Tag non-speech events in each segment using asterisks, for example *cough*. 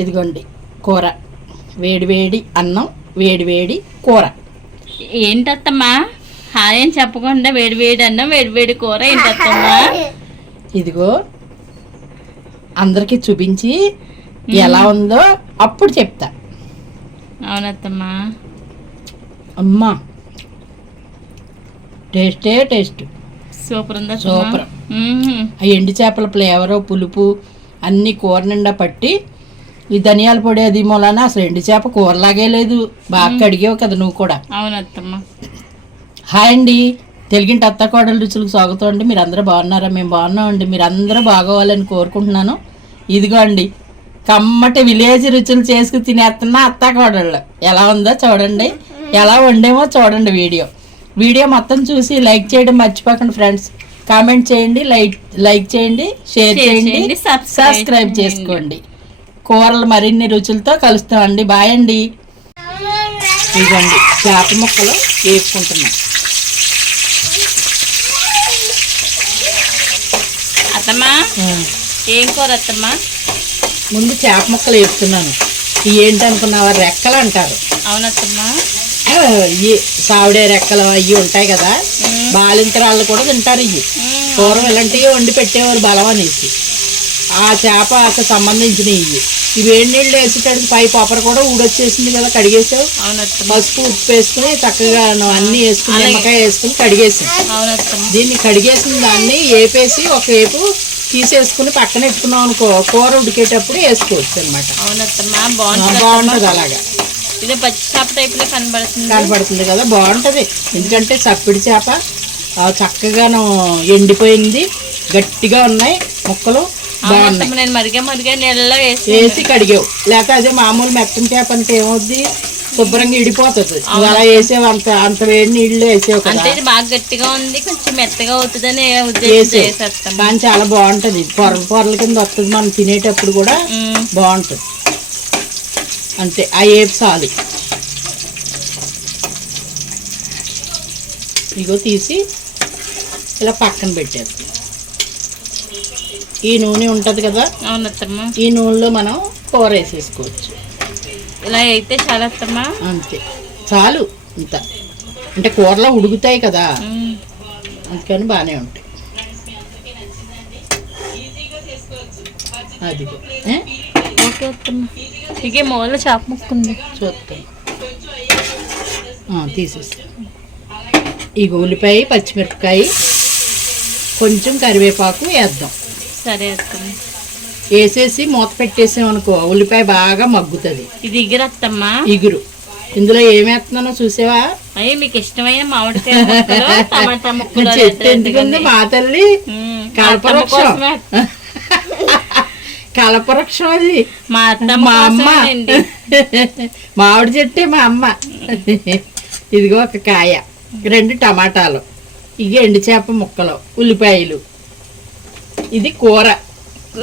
ఇదిగోండి కూర. వేడి వేడి అన్నం వేడి వేడి కూర. ఏంటత్తమ్మా? హాయ్ అని చెప్పకుండా వేడి వేడి అన్నం వేడి వేడి కూర ఏంటత్తమ్మా? ఇదిగో అందరికీ చూపించి ఎలా ఉందో అప్పుడు చెప్తా. అవునత్తమ్మా. అమ్మా టేస్టే టేస్ట్. సూపర్. ఉందా సూపర్. ఆ ఎండు చేపల ఫ్లేవరు పులుపు అన్ని కూర నిండా పట్టి ఈ ధనియాల పొడి అది మూలాన అసలు ఎండు చేప కూరలాగే లేదు. బాగా కడిగావు కదా నువ్వు కూడా. అవునత్తమ్మా. హాయ్ అండి. తెలుగింటి అత్త కోడల రుచులకు స్వాగతం అండి. మీరు అందరూ బాగున్నారా? మేము బాగున్నామండి. మీరు అందరూ బాగోవాలని కోరుకుంటున్నాను. ఇదిగో అండి. కమ్మటి విలేజ్ రుచులు చేసుకుని తినేస్తున్న అత్త కోడళ్ళు ఎలా ఉందో చూడండి. ఎలా వండేమో చూడండి వీడియో. వీడియో మొత్తం చూసి లైక్ చేయడం మర్చిపోకండి ఫ్రెండ్స్. కామెంట్ చేయండి లైక్ లైక్ చేయండి షేర్ చేయండి సబ్స్క్రైబ్. చేసుకోండి. కూరలు మరిన్ని రుచులతో కలుస్తామండి బాయ్ అండి. ఇదిగోండి చేప ముక్కలు వేసుకుంటున్నాం. అత్తమ్మా ఏం కూర అత్తమ్మా? ముందు చేప ముక్కలు వేస్తున్నాను. ఇవి ఏంటనుకున్నావా? రెక్కలు అంటారు. అవునత్తమ్మా. ఇవి సావిడే రెక్కలు అవి ఉంటాయి కదా. బాలింతరాళ్ళు కూడా తింటారు ఇవి. పూర్వం ఇలాంటివి వండి పెట్టేవారు బలం అనేసి. ఆ చేపకు సంబంధించిన ఇవి ఇవి వేడి నీళ్ళు వేసేటప్పుడు పై పొపర కూడా ఊడొచ్చేసింది కదా కడిగేసావు పసుపు ఉప్పు వేసుకుని చక్కగా అన్నీ వేసుకుని. నిమ్మకాయ వేసుకుని అవునత్తమ్మా. దీన్ని కడిగేసిన దాన్ని వేపేసి ఒక వేపు తీసేసుకుని పక్కన పెట్టుకున్నాం అనుకో కూర ఉడికేటప్పుడు వేసుకోవచ్చు అనమాట బాగుంటుంది అలాగా. ఇది పచ్చి చేప టైప్లో కనబడుతుంది కనపడుతుంది కదా బాగుంటుంది. ఎందుకంటే చప్పిడి చేప చక్కగాను ఎండిపోయింది గట్టిగా ఉన్నాయి ముక్కలు. నేను మరిగా మరిగా నీళ్ళలో వేసి వేసి కడిగావు. లేకపోతే అదే మామూలు మెత్తని చేప అంటే ఏమవుద్ది? శుభ్రంగా ఇడిపోతుంది. అలా వేసేవు అంత అంత వేడి నీళ్ళు వేసేవు అంటే ఇది బాగా గట్టిగా ఉంది కొంచెం మెత్తగా అవుతుందని ఉద్దేశం కానీ చాలా బాగుంటుంది. పొర పొరల కింద వస్తుంది. మనం తినేటప్పుడు కూడా బాగుంటుంది. అంతే. ఆ ఏపు చాలు. ఇగో తీసి ఇలా పక్కన పెట్టేస్తాం. ఈ నూనె ఉంటుంది కదా? అవునత్తమ్మ ఈ నూనెలో మనం కూర వేసేసుకోవచ్చు. ఇలా అయితే చాలా అత్తమ్మా. అంతే. చాలు ఇంత. అంటే కూరలో ఉడుకుతాయి కదా. అందుకని బాగానే ఉంటాయి. అదిగో ఏ? ఓకే అత్తమ్మ. ఇక మూల చేప ముక్కుంది. చూస్తాం తీసేసి. ఈ ఉల్లిపాయ పచ్చిమిరపకాయ కొంచెం కరివేపాకు వేద్దాం. సరే అత్తమ్మ. వేసేసి మూత పెట్టేసాం అనుకో ఉల్లిపాయ బాగా మగ్గుతుంది. ఇది ఇగురు అత్తమ్మ? ఇగురు. ఇందులో ఏం వేస్తున్నానో చూసావా? అయ్యి మీకు ఇష్టమైన మామిడికాయ ముక్కలు టమాటా ముక్కలు చెట్టు ఎందుకుంది మా తల్లి ఉమ్. కల్పవృక్షం. కోసమే. కల్పవృక్షం అది. మా అత్తమ్మ మా అమ్మ. కోసమేనండి. మామిడి చెట్టే మా అమ్మ. ఇదిగో ఒక కాయ. రెండు టమాటాలు. ఇవి ఎండు చేప ముక్కలు ఉల్లిపాయలు. ఇది కూర.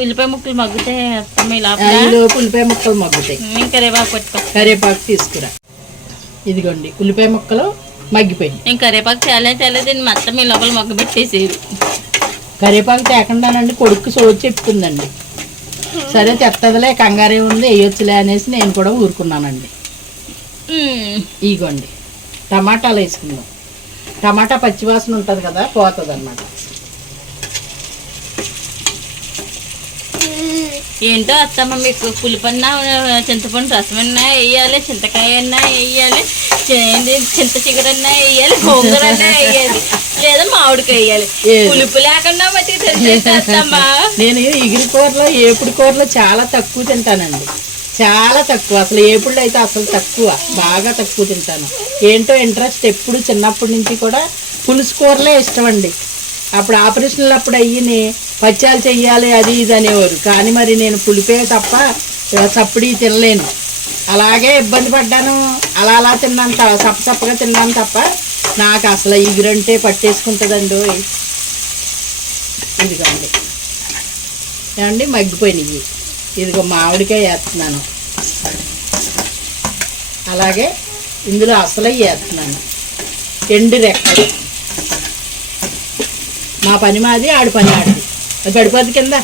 ఉల్లిపాయ ముక్కలు మగ్గితే అత్తమ్మ ఈ లోపల లోపు ఉల్లిపాయ ముక్కలు మగ్గుతాయి. ఇంకా రేపాకు పట్టుకో. కరివేపాకు తీసుకురా. ఇదిగోండి ఉల్లిపాయ ముక్కలు మగ్గిపోయింది ఇంకా రేపాకు చాలా తెలియదు మా అత్తమ్మ ఈ లోపల మగ్గ పెట్టేసేది కరివేపాకు తేకుండానండి కొడుకు సోచి చెప్పుకుందండి సరే తెత్తదిలే కంగారే ఉంది వేయొచ్చులే అనేసి నేను కూడా ఊరుకున్నానండి. ఇగోండి టమాటాలు వేసుకుందాం. టమాటా పచ్చివాసన ఉంటుంది కదా పోతుంది అనమాట ఏంటో అత్తమ్మ మీకు పులిపన్నా చింతపండు రసమన్నా వేయాలి చింతకాయ అన్నా వేయాలి చింత చిగురన్నా వేయాలి గోంగూర అన్నా వేయాలి లేదా మామిడికాయ వేయాలి? పులుపు లేకుండా బట్టి తెలిసేస్తమ్మా నేను ఇగురు కూరలో ఏపుడు కూరలో చాలా తక్కువ తింటానండి. చాలా తక్కువ. అసలు ఏపుళ్ళు అయితే అసలు తక్కువ. బాగా తక్కువ తింటాను. ఏంటో ఇంట్రెస్ట్ ఎప్పుడు చిన్నప్పటి నుంచి కూడా పులుసు కూరలే ఇష్టం అండి అప్పుడు ఆపరేషన్లు అప్పుడు అయ్యి పచ్చాలు చెయ్యాలి అది ఇది అనేవారు. కానీ మరి నేను పులిపే తప్ప సప్పుడీ తినలేను. అలాగే ఇబ్బంది పడ్డాను. అలా అలా తిన్నాను త- సప్ప తిన్నాను తప్ప నాకు అసలు ఇగురంటే పట్టేసుకుంటుందండి ఇదిగోండి. ఏమండి? మగ్గిపోయినాయి. ఇదిగో మామిడికాయ వేస్తున్నాను. అలాగే ఇందులో అసలు వేస్తున్నాను. ఎండు రెక్కలు. మా పని మాది ఆడి పని ఆడిది. అది పడిపోద్ది కింద.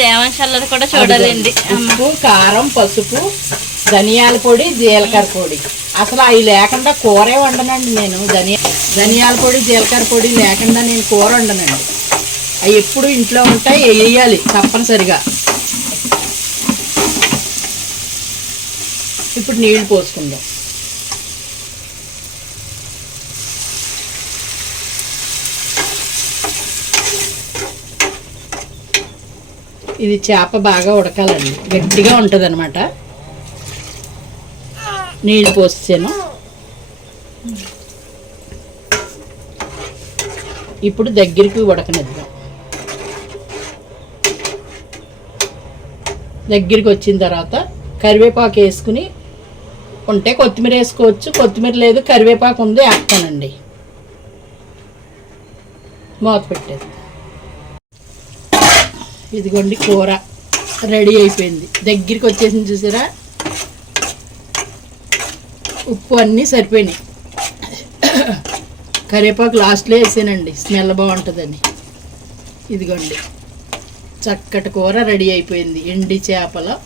దేవాంశాలను కూడా చూడాలండి. ఉప్పు కారం పసుపు ధనియాల పొడి జీలకర్ర పొడి. అసలు అవి లేకుండా కూరే వండనండి నేను. ధనియా ధనియాల పొడి జీలకర్ర పొడి లేకుండా నేను కూర వండనండి. అవి ఎప్పుడు ఇంట్లో ఉంటాయి వేయాలి తప్పనిసరిగా. ఇప్పుడు నీళ్ళు పోసుకుందాం. ఇది చేప బాగా ఉడకాలండి. గట్టిగా ఉంటుంది అనమాట నీళ్ళు పోసాను ఇప్పుడు దగ్గరికి ఉడకనిద్దాం. దగ్గరికి వచ్చిన తర్వాత కరివేపాకు వేసుకుని ఉంటే కొత్తిమీర వేసుకోవచ్చు. కొత్తిమీర లేదు కరివేపాకు ఉంది వేస్తానండి. మూత పెట్టేది ఇదిగోండి కూర రెడీ అయిపోయింది. దగ్గరికి వచ్చేసింది చూసారా? ఉప్పు అన్నీ సరిపోయినాయి. కరివేపాకు లాస్ట్లో వేసానండి. స్మెల్ బాగుంటుందని. ఇదిగోండి. చక్కటి కూర రెడీ అయిపోయింది. ఎండి చేపల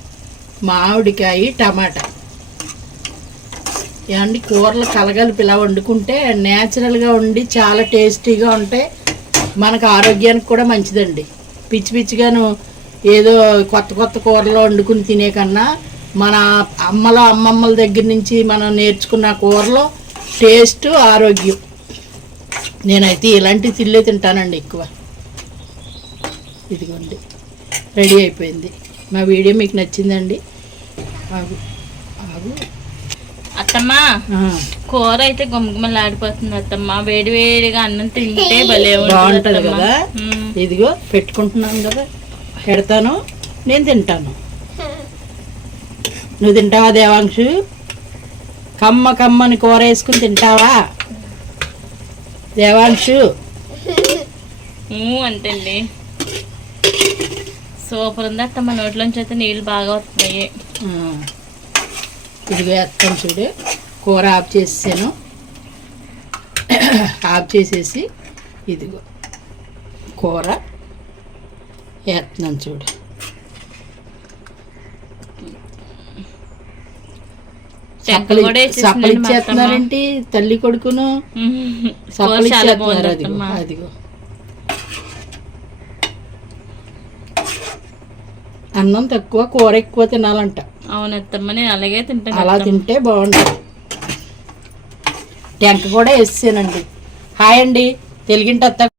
మామిడికాయ టమాటా. ఏమండి కూరలు కలగలిపి ఇలా వండుకుంటే నేచురల్గా ఉండి చాలా టేస్టీగా ఉంటే మనకు ఆరోగ్యానికి కూడా మంచిదండి. పిచ్చి పిచ్చిగాను ఏదో కొత్త కొత్త కూరలు వండుకుని తినే కన్నా మన అమ్మల అమ్మమ్మల దగ్గర నుంచి మనం నేర్చుకున్న కూరలో టేస్ట్ ఆరోగ్యం. నేనైతే ఇలాంటి తిల్లే తింటానండి ఎక్కువ. ఇదిగోండి. రెడీ అయిపోయింది. మా వీడియో మీకు నచ్చిందండి. ఆగు. ఆగు. అత్తమ్మ కూర అయితే గుమ్మగుమ్మలాడిపోతుంది అత్తమ్మ. వేడి వేడిగా అన్నం తింటే భలే బాగుంటుంది. కదా. ఇదిగో పెట్టుకుంటున్నాను కదా. పెడతాను నేను తింటాను. నువ్వు తింటావా దేవాంశు? కమ్మ కమ్మని కూర వేసుకుని తింటావా? దేవాంశు? ఊ అంతండి. సూపర్ ఉంది అత్తమ్మ. నోట్లోంచి అయితే నీళ్ళు బాగా వస్తున్నాయి. ఆ, ఇదిగో వేస్తాను చూడు. కూర ఆఫ్ చేసాను ఆఫ్ చేసేసి ఇదిగో కూర వేస్తున్నాను చూడు. సప్పలు సప్పలు. ఇచ్చేస్తున్నారేంటి? తల్లి కొడుకును? *laughs* సప్పలు ఇచ్చేస్తున్నారు అదిగో అదిగో. అన్నం తక్కువ కూర ఎక్కువ తినాలంట. అవును అత్తమ్మ నేను అలాగే తింటాను అలా. తింటే బాగుంటుంది టెంక కూడా వేసానండి హాయ్ అండి. తెలుగింటి అత్త